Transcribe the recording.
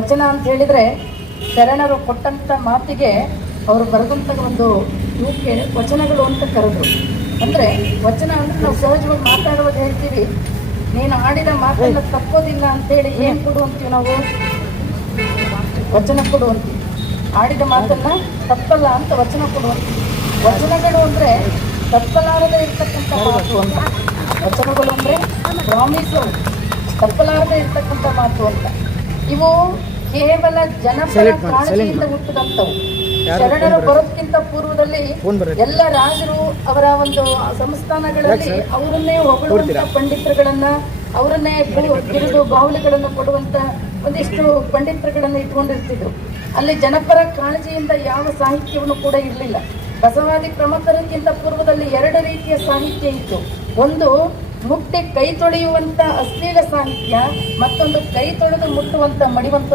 ವಚನ ಅಂತ ಹೇಳಿದ್ರೆ ಶರಣರು ಕೊಟ್ಟಂತ ಮಾತಿಗೆ ಅವರು ಬರೆದಂತ ಒಂದು ಇವಕ್ಕೆ ವಚನಗಳು ಅಂತ ಕರೆದ್ರು. ಅಂದ್ರೆ ವಚನ ಅಂದ್ರೆ ನಾವು ಸಹಜವಾಗಿ ಮಾತಾಡುವಾಗ ಹೇಳ್ತೀವಿ, ನೀನು ಆಡಿದ ಮಾತನ್ನ ತಪ್ಪೋದಿಲ್ಲ ಅಂತೇಳಿ ಏನ್ ಕೊಡು ಅಂತೀವಿ ನಾವು? ವಚನ ಕೊಡು ಅಂತೀವಿ. ಆಡಿದ ಮಾತನ್ನ ತಪ್ಪಲ್ಲ ಅಂತ ವಚನ ಕೊಡು ಅಂತೀವಿ. ವಚನಗಳು ಅಂದ್ರೆ ತಪ್ಪಲಾರದೆ ಇರ್ತಕ್ಕಂಥ ಮಾತು ಅಂತ. ವಚನಗಳು ಅಂದ್ರೆ ಪ್ರಾಮಿಸ್, ತಪ್ಪಲಾರದೆ ಇರ್ತಕ್ಕಂಥ ಮಾತು ಅಂತ. ಇವು ಕೇವಲ ಜನಪರ ಕಾಳಜಿಯಿಂದ ಹುಟ್ಟಿದಂಥವು. ಶರಣರು ಬರೋದಕ್ಕಿಂತ ಪೂರ್ವದಲ್ಲಿ ಎಲ್ಲ ರಾಜರು ಅವರ ಒಂದು ಸಂಸ್ಥಾನಗಳಲ್ಲಿ ಅವರನ್ನೇ ಹೊಗಳುವಂತ ಪಂಡಿತರುಗಳನ್ನ, ಅವರನ್ನೇ ಬಿರುದು ಬಾಹುಲಿಗಳನ್ನ ಕೊಡುವಂತ ಒಂದಿಷ್ಟು ಪಂಡಿತರುಗಳನ್ನ ಇಟ್ಕೊಂಡಿರ್ತಿದ್ರು. ಅಲ್ಲಿ ಜನಪರ ಕಾಳಜಿಯಿಂದ ಯಾವ ಸಾಹಿತ್ಯವನ್ನು ಕೂಡ ಇರಲಿಲ್ಲ. ಬಸವಾದಿ ಪ್ರಮುಖರಿಗಿಂತ ಪೂರ್ವದಲ್ಲಿ 2 ರೀತಿಯ ಸಾಹಿತ್ಯ ಇತ್ತು. ಒಂದು ಮುಟ್ಟಿ ಕೈ ತೊಳೆಯುವಂತ ಅಶ್ಲೀಲ ಸಾಹಿತ್ಯ, ಮತ್ತೊಂದು ಕೈ ತೊಳೆದು ಮುಟ್ಟುವಂತ ಮಡಿವಂತ